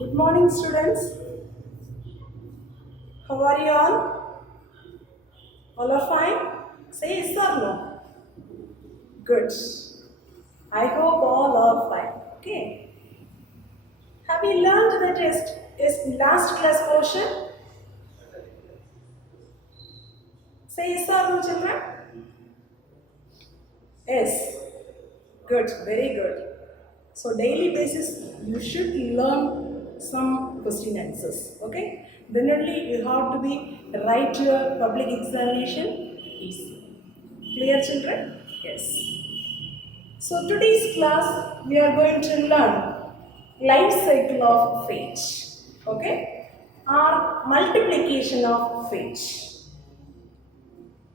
Good morning, students. How are you all? All are fine? Say yes or no. Good. I hope all are fine. Okay. Have you learned the test? Is last class portion? Say yes or no, children. Yes. Good. Very good. So daily basis, you should learn some question answers. Okay. Then only you have to be write your public examination easy. Clear, children? Yes. So today's class we are going to learn life cycle of phage, okay, or multiplication of phage.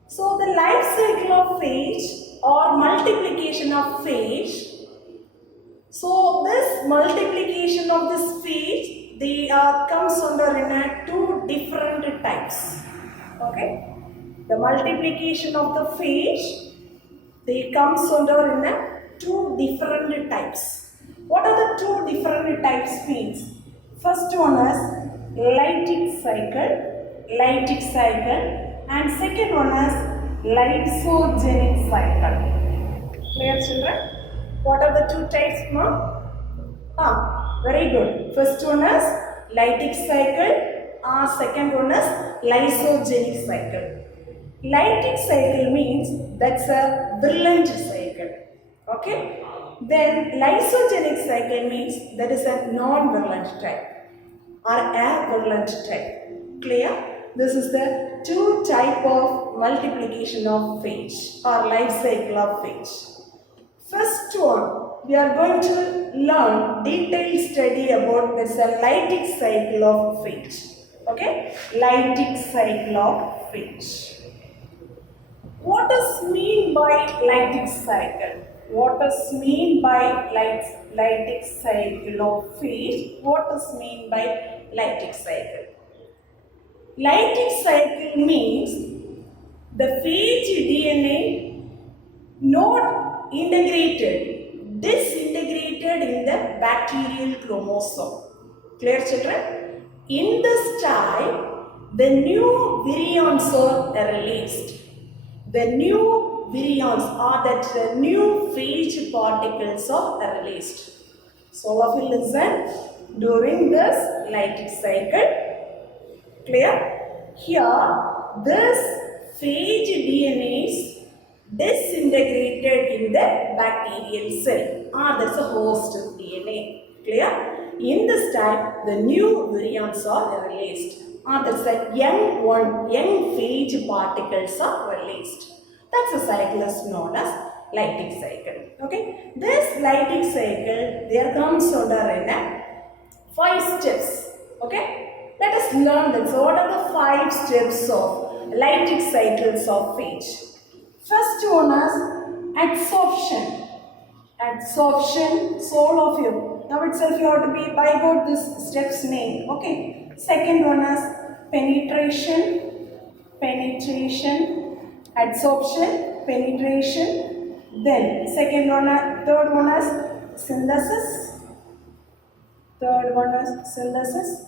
So the life cycle of phage or multiplication of phage. So this multiplication of this phage they comes under in a two different types, okay. The multiplication of the phage they comes under in a two different types. What are the two different types means? First one is lytic cycle, and second one is lysogenic cycle. Clear, children? What are the two types, ma'am? Very good. First one is lytic cycle, second one is lysogenic cycle. Lytic cycle means that's a virulent cycle. Okay. Then lysogenic cycle means that is a non-virulent type or a virulent type. Clear? This is the two type of multiplication of phage or life cycle of phage. First one, we are going to learn detailed study about this lytic cycle of phage. Okay, lytic cycle of phage. What is mean by lytic cycle? What is mean by lytic cycle of phage? What is mean by lytic cycle? Lytic cycle means the phage DNA not integrated, disintegrated in the bacterial chromosome. Clear, children? In this type, the new virions are released. The new virions are that new phage particles are released. So all of you listen during this lytic cycle. Clear? Here, this phage DNA is disintegrated in the bacterial cell. That's a host DNA. Clear? In this type, the new virions are released. That's a young phage particles are released. That's a cycle is known as lytic cycle. Okay? This lytic cycle, there comes under in 5 steps. Okay? Let us learn this. So what are the 5 steps of lytic cycles of phage? First one is adsorption. Adsorption, so all of you. Now itself you have to be by God this steps name. Okay. Second one is penetration. Penetration. Adsorption. Penetration. Then third one is synthesis. Third one is synthesis.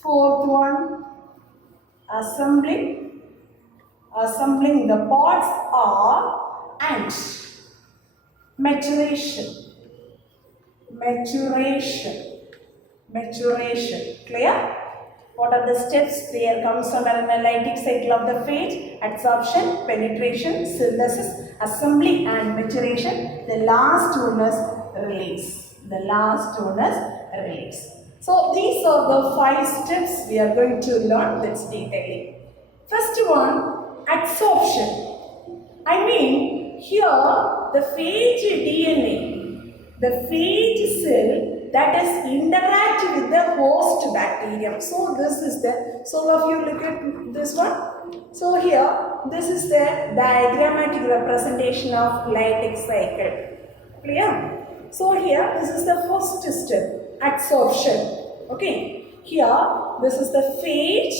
Fourth one, assembling. Assembling the parts are and maturation. Maturation. Maturation. Clear? What are the steps? There comes under an lytic cycle of the phage: adsorption, penetration, synthesis, assembly and maturation. The last one is release. The last one is release. So these are the 5 steps we are going to learn this detailing. First one, adsorption. I mean here the phage DNA, the phage cell that is interact with the host bacterium. So this is the, so all of you look at this one. So here this is the diagrammatic representation of lytic cycle. Clear? So here this is the first step, adsorption. Okay. Here this is the phage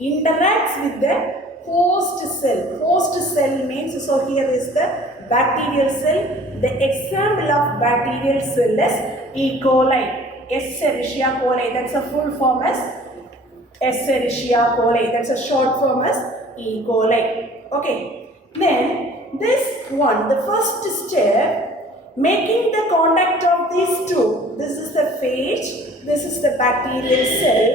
interacts with the host cell. Host cell means, so here is the bacterial cell. The example of bacterial cell is E. coli. Escherichia coli. That's a full form as Escherichia coli. That's a short form as E. coli. Okay. Then this one, the first step, making the contact of these two. This is the phage. This is the bacterial cell.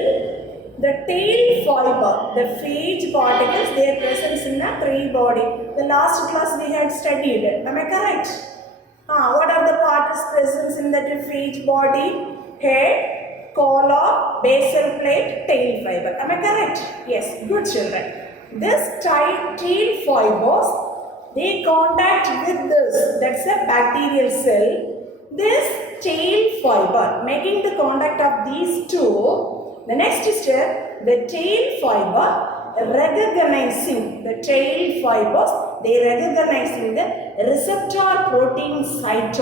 The tail fiber, the phage particles, their presence in the tree body. The last class we had studied. Am I correct? What are the parts present in the phage body? Head, collar, basal plate, tail fiber. Am I correct? Yes. Good children. This tail fibers, they contact with this. That's a bacterial cell. This tail fiber, making the contact of these two. The next step, the tail fiber recognizing the tail fibers, they recognizing the receptor protein site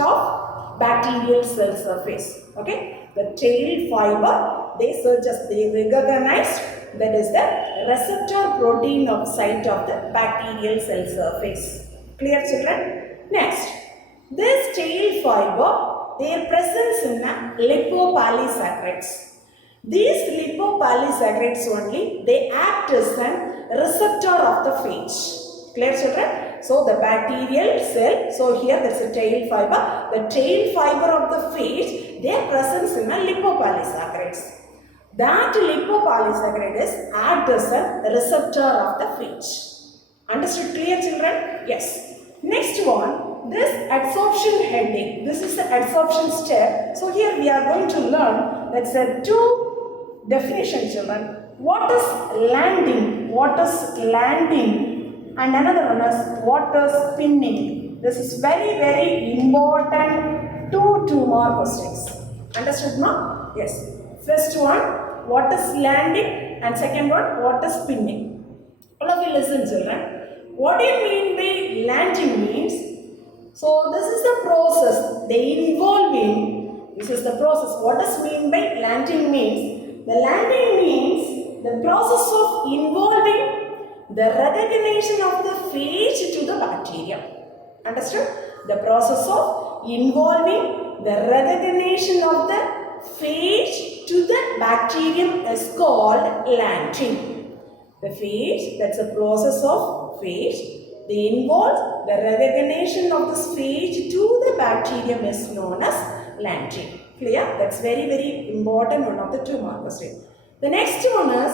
of bacterial cell surface. Okay, the tail fiber they recognize that is the receptor protein of site of the bacterial cell surface. Clear children? Next, this tail fiber, their presence in lipopolysaccharides. These lipopolysaccharides only, they act as a receptor of the phage. Clear children? So the bacterial cell, so here there is a tail fiber. The tail fiber of the phage, their presence in lipopolysaccharides. That lipopolysaccharides act as a receptor of the phage. Understood? Clear children? Yes. Next one, this adsorption heading. This is the adsorption step. So here we are going to learn, let's say, two definitions, children. What is landing? What is landing? And another one is what is spinning. This is very, very important. Two more questions. Understood now? Yes. First one, what is landing? And second one, what is spinning? All of you listen, children. What do you mean by landing means? So this is the process they involve in. This is the process. What does mean by landing means? The landing means the process of involving the recognition of the phage to the bacterium. Understood? The process of involving the recognition of the phage to the bacterium is called landing. The phage, that's a process of phage. They involve the recognition of this phage to the bacterium is known as landing. Clear? That's very, very important, one of the 2 mark question. The next one is,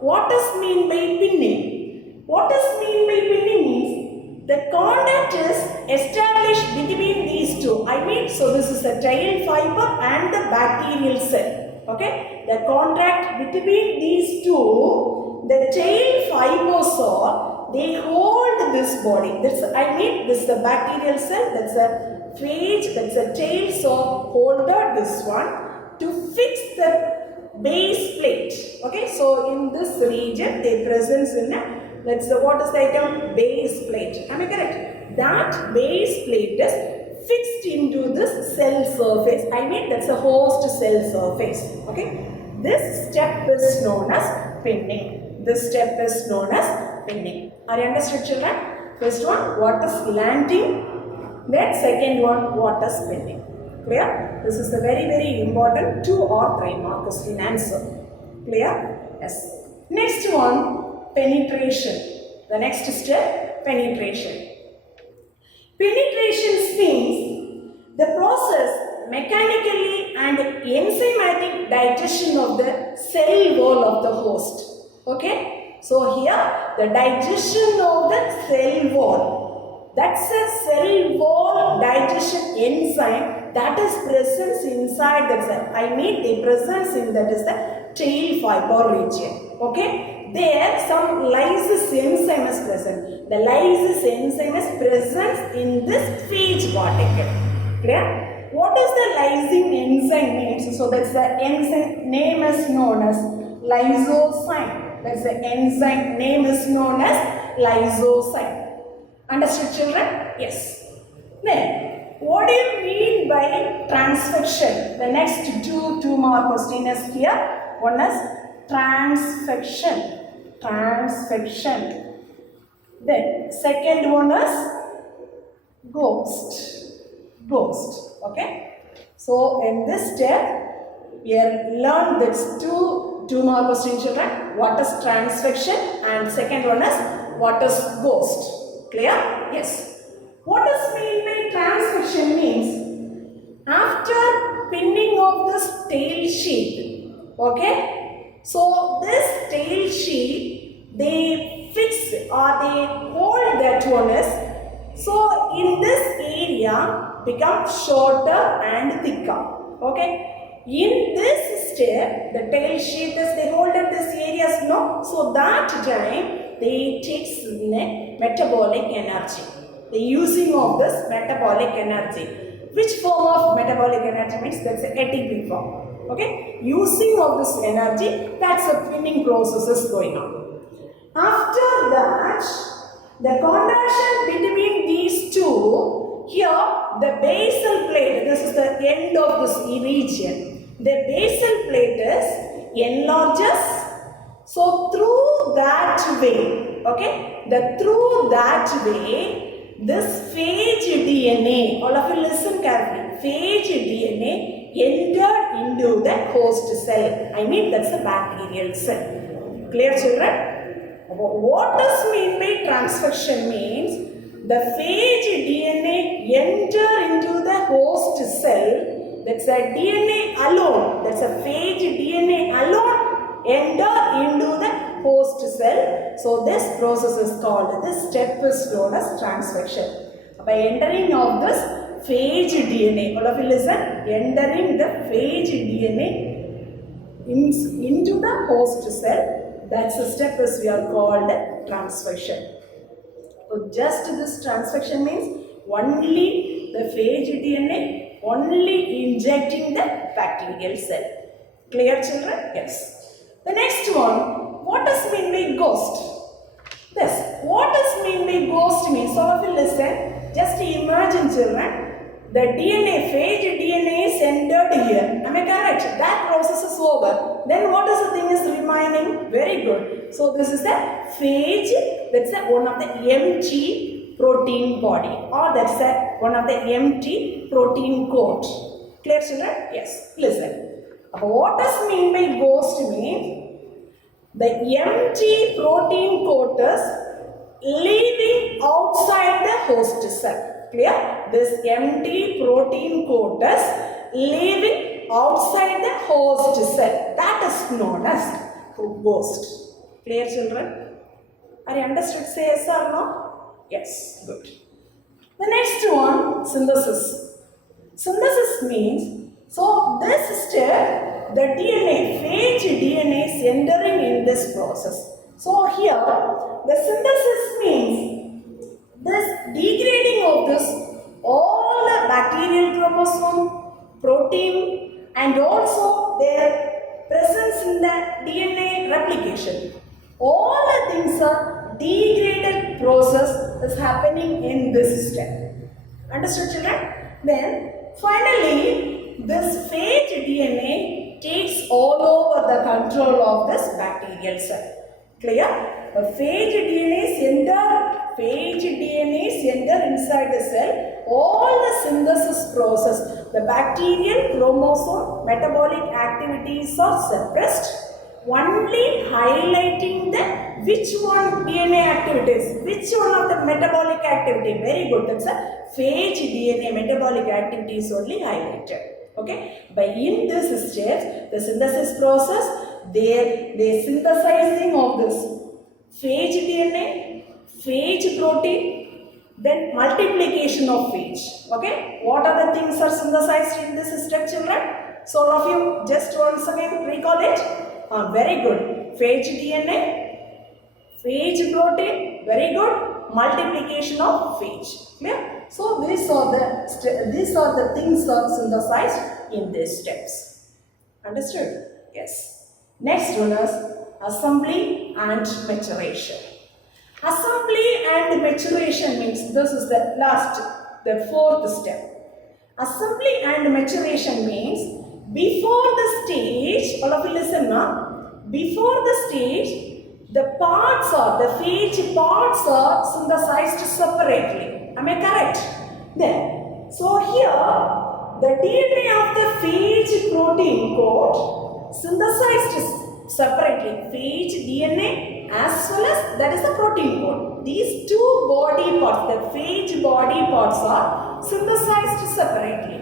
what does mean by pinning? What does mean by pinning means the contact is established between these two. So this is the tail fiber and the bacterial cell. Okay? The contact between these two, the tail fibers are, they hold this body. This is the bacterial cell, that's a phage, that's a tail, so holded this one to fix the base plate. Okay, so in this region, they presence in what is the item? Base plate. Am I correct? That base plate is fixed into this cell surface. That's a host cell surface. Okay, this step is known as pinning. This step is known as pinning. Are you understood, children? First one, what is landing? Then second one, what is pinning? Clear? This is a very, very important 2 or 3 mark question answer. Clear? Yes. Next one, penetration. The next step, penetration. Penetration means the process mechanically and enzymatic digestion of the cell wall of the host. Okay? So here the digestion of the cell wall. That's a cell wall digestion enzyme that is present inside the cell. The presence in that is the tail fiber region. Okay? There some lysis enzyme is present. The lysis enzyme is present in this phage particle. Clear? What is the lysine enzyme means? So that's the enzyme name is known as lysozyme. That's the enzyme name is known as lysozyme. Understood, children? Yes. Then, what do you mean by transfection? The next two more question is here. One is transfection. Transfection. Then, second one is ghost. Okay. So in this step, we have learned this two more question, children. What is transvection, and second one is what is ghost. Clear? Yes. What does mean by transvection means after pinning of this tail sheet. Okay. So this tail sheet they fix or they hold that one is. So in this area become shorter and thicker. Okay. In this step, the tail sheet is they hold at this areas, no. So that time they takes the metabolic energy. The using of this metabolic energy. Which form of metabolic energy means that's the ATP form. Okay. Using of this energy, that's a pinning process is going on. After that, the contraction between these two, here the basal plate, this is the end of this region. The basal plate is enlarges. So through that way, okay, through that way, this phage DNA, all of you listen carefully, phage DNA entered into the host cell. I mean that's a bacterial cell. Clear, children? What does mean by transvection means the phage DNA enter into the host cell, that's a DNA alone, that's a phage DNA alone enter into the host cell. So this process is called, this step is known as transvection. By entering of this phage DNA, all of you listen, entering the phage DNA into the host cell, that's the step is we are called transvection. So just this transvection means only the phage DNA, only injecting the bacterial cell. Clear, children? Yes. The next one, what does mean by ghost? This, what does mean by ghost means? All of you listen, just imagine, children, the DNA, phage DNA is entered here. Am I correct? That process is over. Then what is the thing is remaining? Very good. So this is the phage, that's one of the empty protein body, or that's one of the empty protein coat. Clear, children? Yes. Listen. What does mean by ghost means? The empty protein coat is leaving outside the host cell. Clear? This empty protein coat is leaving outside the host cell. That is known as ghost. Clear, children? Are you understood? Say yes or no? Yes. Good. The next one, synthesis. Synthesis means, so this step, the DNA, phage DNA is entering in this process. So here, the synthesis means this degrading of this, all the bacterial chromosome, protein, and also their presence in the DNA replication. All the things are degraded process is happening in this step. Understood, children? Then finally, this phage DNA takes all over the control of this bacterial cell. Clear? A phage DNA enter inside the cell. All the synthesis process, the bacterial chromosome metabolic activities are suppressed, only highlighting the which one DNA activities, which one of the metabolic activity. Very good. That's a phage DNA metabolic activities only highlighted. Okay. By in this stage, the synthesis process, they synthesizing of this phage DNA, phage protein, then multiplication of phage. Okay. What are the things are synthesized in this step, children? So all of you just once again recall it. Very good. Phage DNA, phage protein, very good. Multiplication of phage. Clear? So these are the things that are synthesized in these steps. Understood? Yes. Next one is assembly and maturation. Assembly and maturation means this is the fourth step. Assembly and maturation means before the stage, all of you listen now, before the stage, the phage parts are synthesized separately. Am I correct? Then, so here, the DNA of the phage protein coat synthesized separately. Phage DNA as well as that is the protein coat. These two body parts, the phage body parts are synthesized separately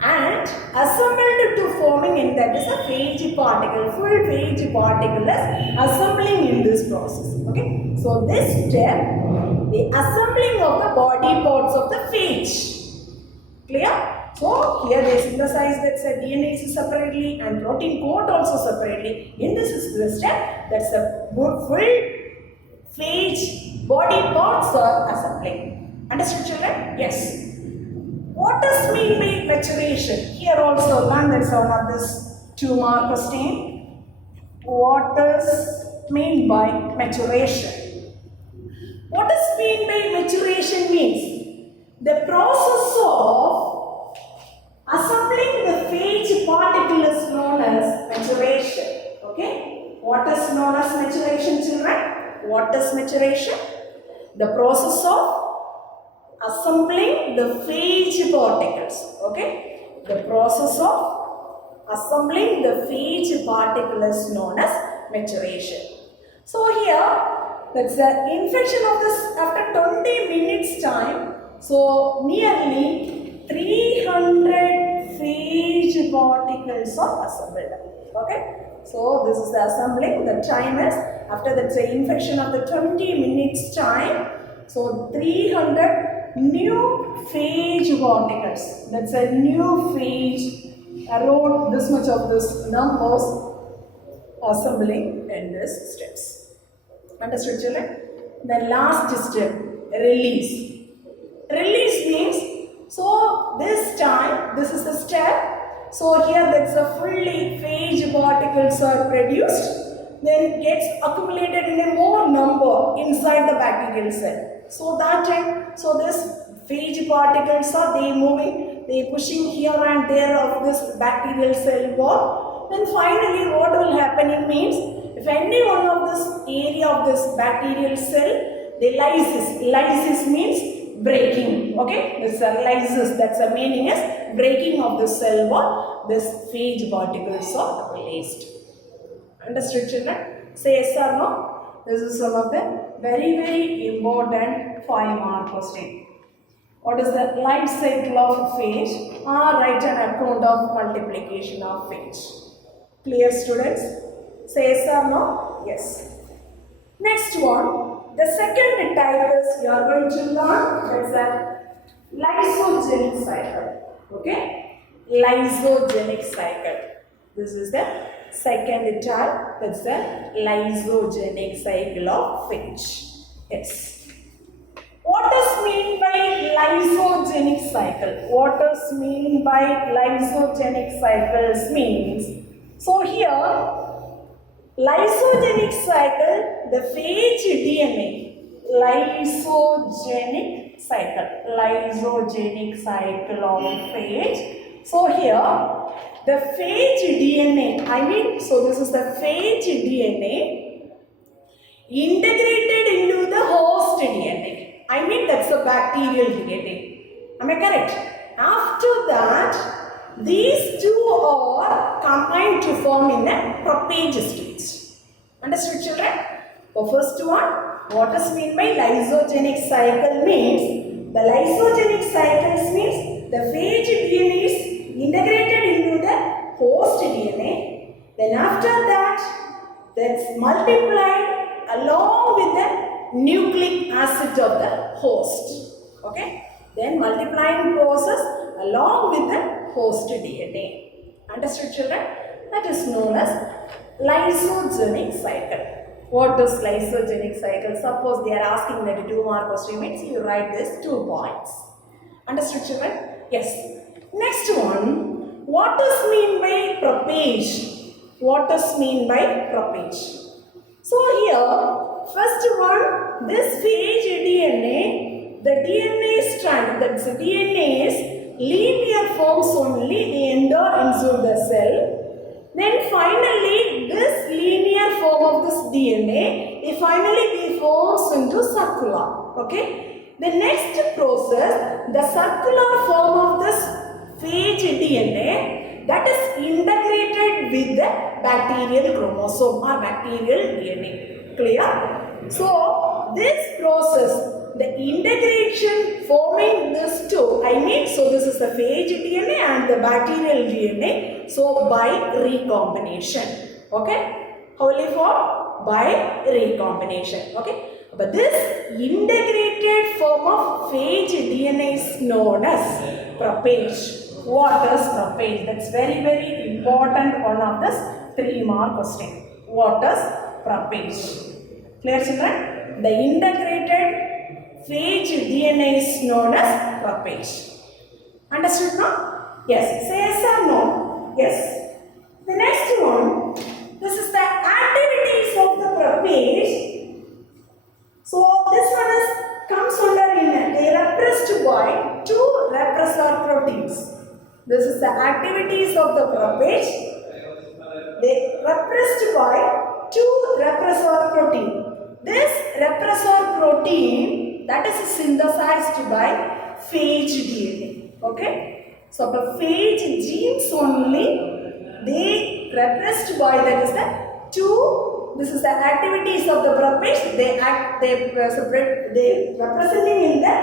and assembled to forming in that is a phage particle. Full phage particle is assembling in this process. Okay. So this step, the assembling of the body parts of the phage. Clear? So here they synthesize that DNA separately and protein coat also separately. In this is the step, that's the full phage body parts are assembling. Understood, children? Yes. What does mean by maturation? Here also learn that's one of this 2-mark question. What does mean by maturation? What does mean by maturation means? The process of assembling the phage particle is known as maturation. Okay? What is known as maturation, children? What is maturation? The process of assembling the phage particles. Okay? The process of assembling the phage particle is known as maturation. So here, that's the infection of this after 20 minutes time. So nearly 300 phage particles are assembled. Okay? So this is the assembling. The time is after the infection of the 20 minutes time. So 300 new phage particles. That's a new phage. Around this much of this numbers assembling in this steps. Understood, children? The last step, release. Release means, so this time, this is the step. So here that's a fully phage particles are produced, then gets accumulated in a more number inside the bacterial cell. So that time, so this phage particles are they moving, they pushing here and there of this bacterial cell wall. Then finally what will happen means, if any one of this area of this bacterial cell, the lysis means breaking. Okay, this lysis, that's the meaning is breaking of the cell wall, this phage particles are released. Understood, children? Say yes or no. This is some of the very important 5-mark question. What is the life cycle of phage? Write an account of multiplication of phage. Clear, students? Say yes or no. Yes. Next one, the second type is you are going to learn, that's a lysogenic cycle. Okay? Lysogenic cycle. This is the second type, that's the lysogenic cycle of phage. Yes. What does mean by lysogenic cycle? What does mean by lysogenic cycles means? So here, lysogenic cycle, the phage DNA, lysogenic cycle of phage. So here, the phage DNA, so this is the phage DNA integrated into the host DNA. That's the bacterial DNA. Am I correct? After that, these two are combined to form in a prophage stage. Understood, children? The first one, what does mean by lysogenic cycle means? The lysogenic cycles means the phage DNA is integrated into the host DNA. Then after that, that's multiplied along with the nucleic acid of the host. Okay? Then multiplying process along with the host DNA. Understood, children? That is known as lysogenic cycle. What is lysogenic cycle? Suppose they are asking that 2-mark question means you write this 2 points. Understood, children? Yes. Next one, what does mean by prophage? What does mean by prophage? So here, first one, this phage DNA, the DNA strand, that's the DNA is linear forms only, they enter into the cell. Then finally, this linear form of this DNA, it finally forms into circular. Okay? The next process, the circular form of this phage DNA that is integrated with the bacterial chromosome or bacterial DNA. Clear? So this process, the integration forming this two, so this is the phage DNA and the bacterial DNA. So by recombination. Okay? How will you form? By recombination. Okay? But this integrated form of phage DNA is known as prophage. What is prophage? That's very, very important one of this 3-mark question. What is prophage? Clear, children? The integrated phage DNA is known as prophage. Understood now? Yes. Say yes or no? Yes. The next one, this is the activities of the prophage. So this one comes under in they are repressed by 2 repressor proteins. This is the activities of the prophage. They repressed by 2 repressor protein. This repressor protein that is synthesized by phage DNA. Okay. So the phage genes only they repressed by that is the 2. This is the activities of the prophage. They representing in the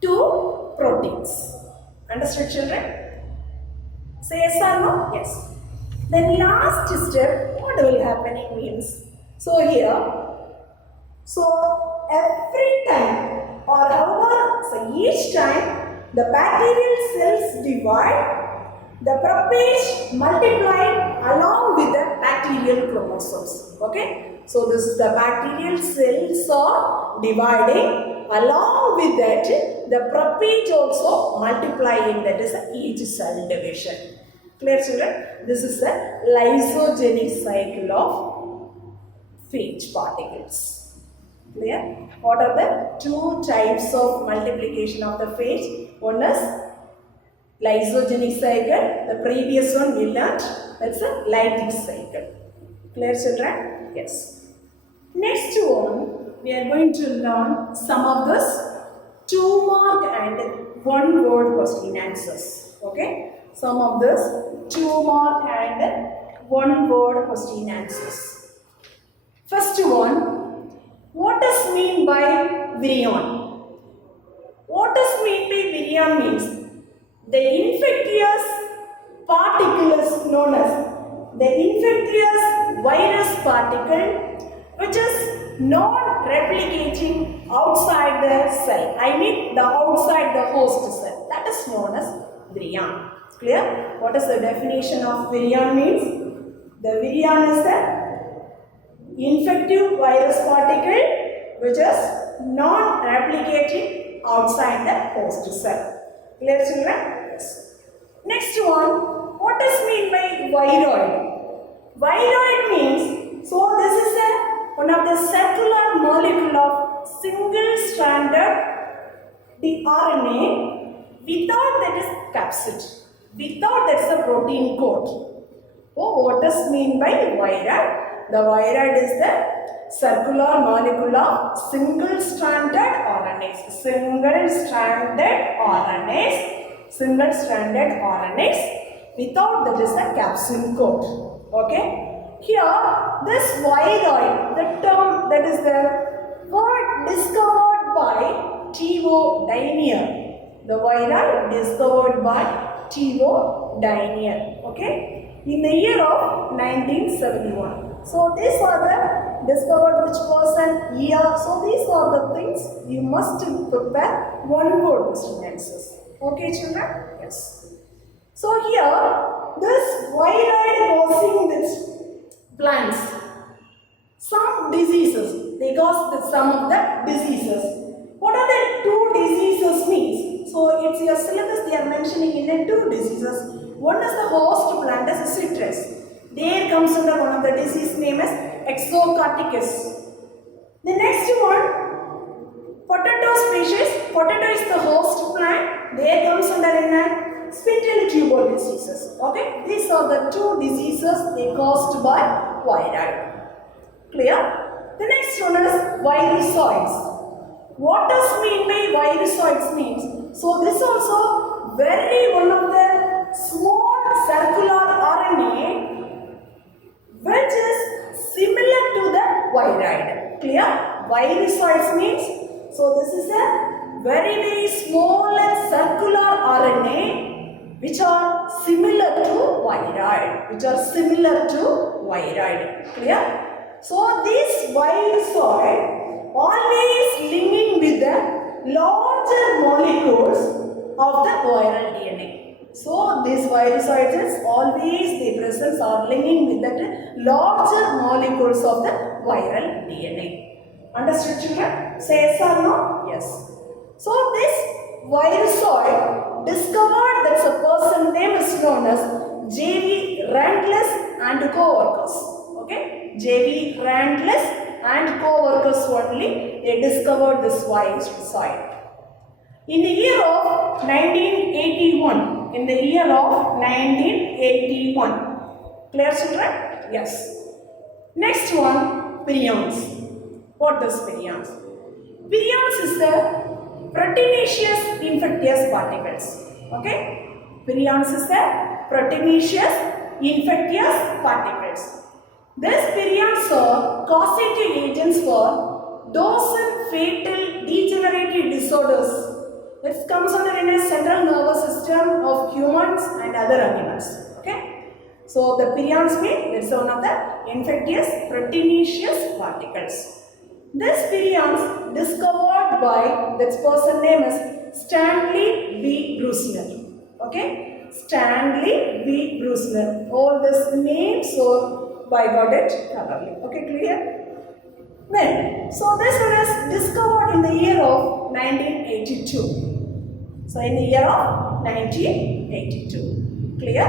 2 proteins. Understood, children? Say yes or no? Yes. Then last step, what will happening means. So here, so every time or however, so each time the bacterial cells divide, the prophage multiply along with the bacterial chromosomes. Okay. So this is the bacterial cells are dividing. Along with that, the prophage also multiplying. That is each cell division. Clear, children? This is the lysogenic cycle of phage particles. Clear? What are the 2 types of multiplication of the phage? One is lysogenic cycle. The previous one we learnt. That's a lytic cycle. Clear, children? Yes. Next one, we are going to learn some of this 2-mark and 1-word question answers. Okay? Some of this 2-mark and 1-word question answers. First one, what does mean by virion? What does mean by virion means the infectious particle is known as the infectious virus particle which is non-replicating outside the cell. The outside the host cell. That is known as virion. Clear? What is the definition of virion means? The virion is the infective virus particle which is non-replicating outside the host cell. Clear, children? Yes. Next one, what does mean by viroid? Viroid means, so this is one of the circular molecule of single-stranded RNA without that is capsid, without that is a protein coat. Oh, what does mean by viroid? The viroid is the circular molecule of single-stranded RNAs. Single-stranded RNAs without that is a capsid coat. Okay. Here, this viroid, the term that is the word discovered by Theo Dinier. The viroid discovered by Theo Dinier. Okay. In the year of 1971. So these are the discovered which person, year. So these are the things you must prepare 1-word question answers. Okay, children? Yes. So here, this viroid causing this plants some diseases. They cause some of the diseases. What are the 2 diseases means? So it's your syllabus they are mentioning in 2 diseases. One is the host plant as citrus. There comes under one of the disease name as Exocarticus. The next one, potato species. Potato is the host plant. There comes under in spindle tubal diseases. Okay, these are the 2 diseases they caused by viroid. Clear? The next one is virusoids. What does mean by virusoids means? So this also very one of very small and circular RNA which are similar to viroid. Clear? So this virusoid always linking with the larger molecules of the viral DNA. So these virusoids is always the presence are linking with the larger molecules of the viral DNA. Understood, children? Say yes or no? Yes. So this virusoid discovered that a person name is known as J.V. Randles and co-workers. Okay? J.V. Randles and co-workers only, they discovered this virusoid. In the year of 1981. Clear, children? Yes. Next one, prions. What is prions? Prions is the proteinaceous infectious particles. Okay? Prions is the proteinaceous infectious particles. These prions are causative agents for dozen fatal degenerative disorders. It comes under in a central nervous system of humans and other animals. Okay? So the prions mean it's one of the infectious proteinaceous particles. This prions discovered by this person name is Stanley B. Brusner. Okay? Stanley B. Brusner. All these names are by got it thoroughly. Okay, clear? Then, so this one is discovered in the year of 1982. So in the year of 1982. Clear?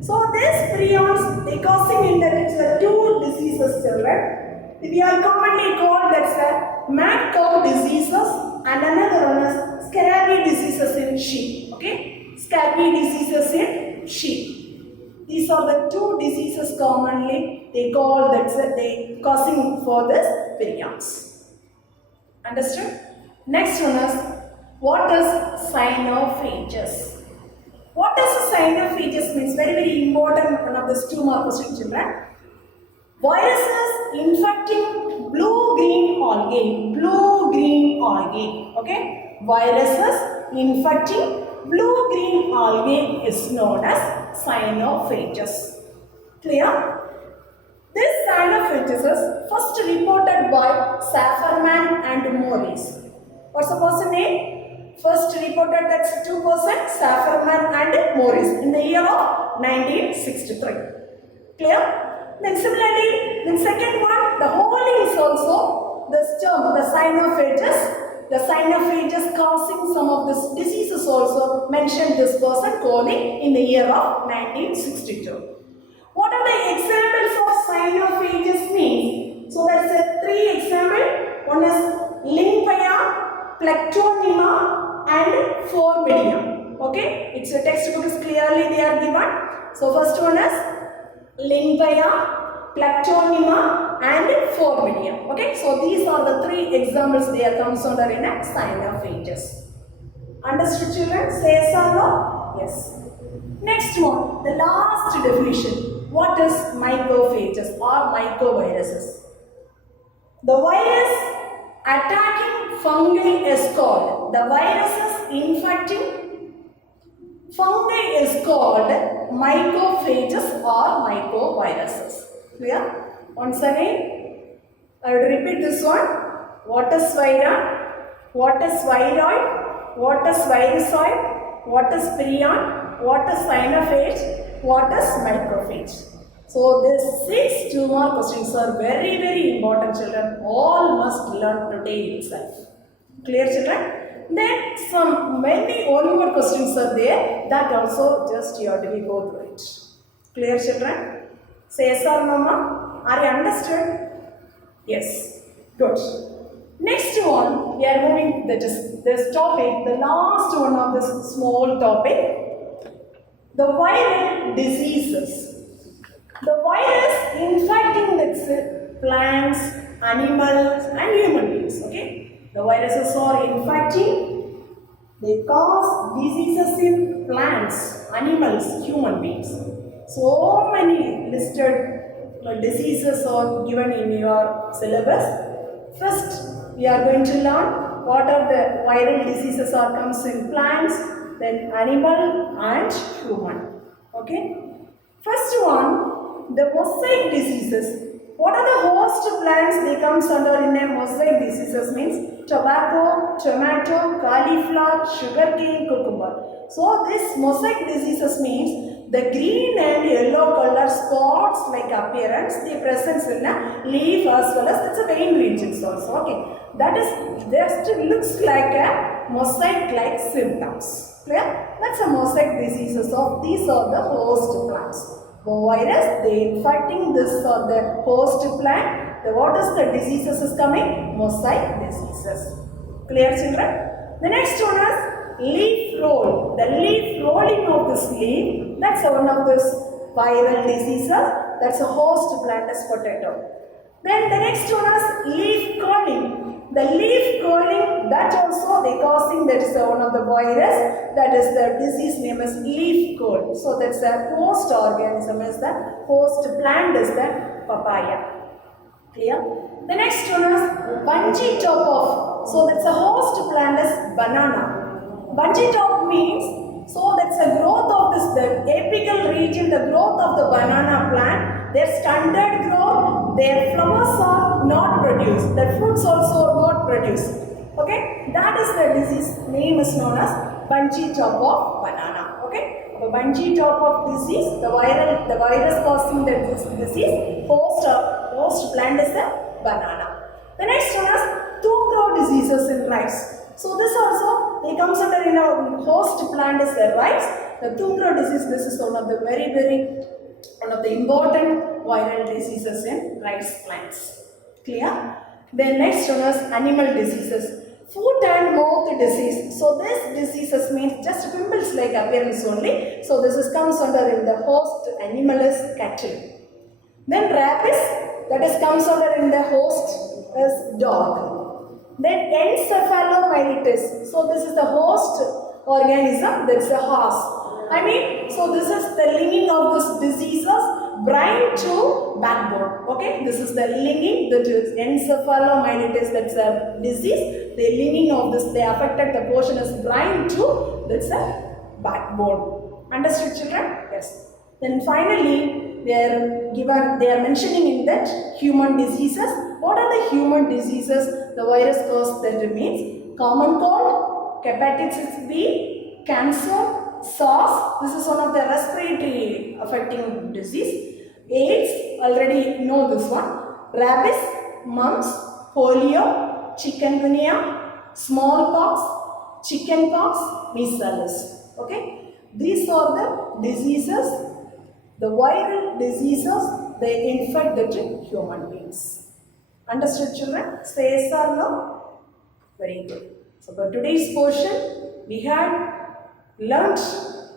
So these prions, they causing inheritance the two diseases, children. We are commonly called that's mad cow diseases and another one is scabby diseases in sheep. Okay? Scabby diseases in sheep. These are the two diseases commonly they call that's they causing for this prions. Understood? Next one is what is cyanophages? What is cyanophages means very important one of these 2 mark question, children. Viruses infecting blue-green algae. Okay? Viruses infecting blue-green algae is known as cyanophages. Clear? This cyanophages is first reported by Safferman and Morris. What's the person name? First reported that's 2 persons, Safferman and Morris in the year of 1963. Clear? Then similarly, the second one, the whole is also this term, the cyanophages. The cyanophages causing some of these diseases also mentioned this person calling in the year of 1962. What are the examples of cyanophages means? So that's 3 examples. One is Lynphia, Plectonema and Formidium. Okay, it's a textbook is clearly they are given. So first one is Lynphia, Plectonema and Formidium. Okay, so these are the 3 examples they are comes under in a cyanophages. Understood, children? Say yes or no? Yes. Next one, the last definition. What is mycophages or mycoviruses? The virus attacking fungi is called, the viruses infecting fungi is called mycophages or mycoviruses. Clear? Once again, I will repeat this one. What is vira? What is viroid? What is virusoid? What is prion? What is cyanophage? What is macrophage? So these 6 2-mark questions are very important, children. All must learn today itself. Clear, children? Then some many onward questions are there. That also just you have to go through it. Clear, children? Say yes or no, ma? Are you understood? Yes. Good. Next one, we are moving this topic, the last one of this small topic. The viral diseases. The virus infecting the plants, animals and human beings. Okay? The viruses are infecting. They cause diseases in plants, animals, human beings. So many listed diseases are given in your syllabus. First, we are going to learn what are the viral diseases are comes in plants, then animal and human. Okay. First one, the mosaic diseases. What are the host plants they comes under in a mosaic diseases means tobacco, tomato, cauliflower, sugarcane, cucumber. So this mosaic diseases means the green and yellow color spots like appearance, they presence in a leaf as well as that's a vein regions also. Okay, that is just looks like a mosaic like symptoms. Clear? That's a mosaic diseases of these are the host plants. Virus, they infecting this or the host plant. The what is the diseases is coming? Mosaic diseases. Clear, children? The next one is leaf roll. The leaf rolling of this leaf, that's one of those viral diseases. That's a host plant as potato. Then the next one is leaf curling. The leaf curling, that also they causing, that is one of the virus, that is the disease name is leaf curl. So that's a host organism is the host plant is the papaya. Clear? The next one is bungee top of. So that's a host plant is banana. Bungee top means, so that's a growth of this, the apical region, the growth of the banana plant. Their standard growth, their flowers are not produced, their fruits also not produced. Okay, that is the disease name is known as bungee top of banana. Okay, the bungee top of disease, the virus causing the disease, host plant is the banana. The next one is two-crow diseases in rice. So this also, they comes under in our host plant is the rice. The two-crow disease, this is one of the one of the important viral diseases in rice plants. Clear? Then next one is animal diseases. Foot and mouth disease. So this diseases means just pimples like appearance only. So this is comes under in the host animal is cattle. Then rabies, that is comes under in the host is dog. Then encephalomyelitis. So this is the host organism, that's a horse. So this is the linking of this diseases, brain to backbone. Okay, this is the linking, that is encephalomyelitis, that's a disease. The linking of this, they affected the portion is brain to, that's a backbone. Understood, children? Yes. Then finally, they are mentioning in that human diseases. What are the human diseases the virus cause? That means common cold, hepatitis B, cancer, SARS, this is one of the respiratory affecting disease. AIDS, already know this one. Rabies, mumps, polio, chikungunya, smallpox, chickenpox, measles. Okay, these are the diseases, the viral diseases, they infect the human beings. Understood, children? Say yes or no? Very good. So for today's portion, we had learnt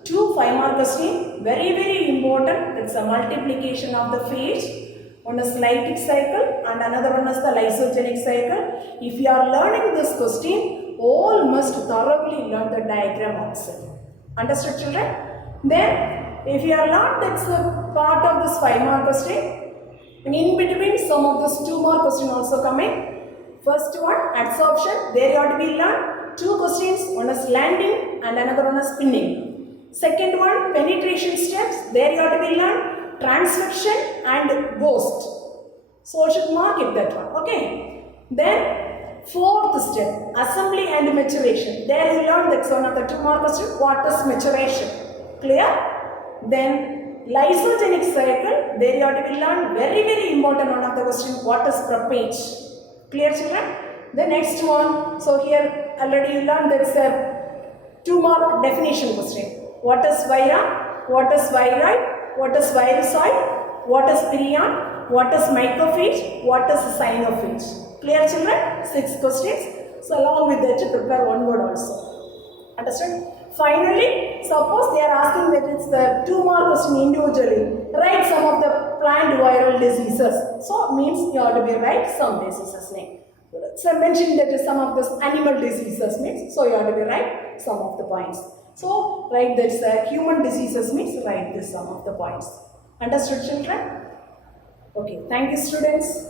2 5-mark questions, very important. It's a multiplication of the phage. One is lytic cycle and another one is the lysogenic cycle. If you are learning this question, all must thoroughly learn the diagram also. Understood, children? Then, if you are learned, that's a part of this 5-mark question. And in between, some of this 2-mark question also coming. First one, adsorption. There you have to be learned. 2 questions, one is landing and another one is spinning. Second one, penetration steps. There you have to be learned transcription and ghost. So I should mark it that one. Okay. Then 4th step, assembly and maturation. There you learn that's one of the 2-mark questions. What is maturation? Clear? Then lysogenic cycle. There you have to be learned very important one of the question. What is propage? Clear, children? The next one. So here already you learned that's a 2-mark definition question. What is vira? What is viroid? What is virusoid? What is prion? What is microphage? What is cyanophage? Clear, children? 6 questions. So along with that, prepare one word also. Understood? Finally, suppose they are asking that it's the 2-mark question individually. Write some of the plant viral diseases. So means you have to be write some diseases name. So I mentioned that some of those animal diseases means, so you have to be write some of the points. So write that human diseases means write this some of the points. Understood, children? Okay, thank you, students.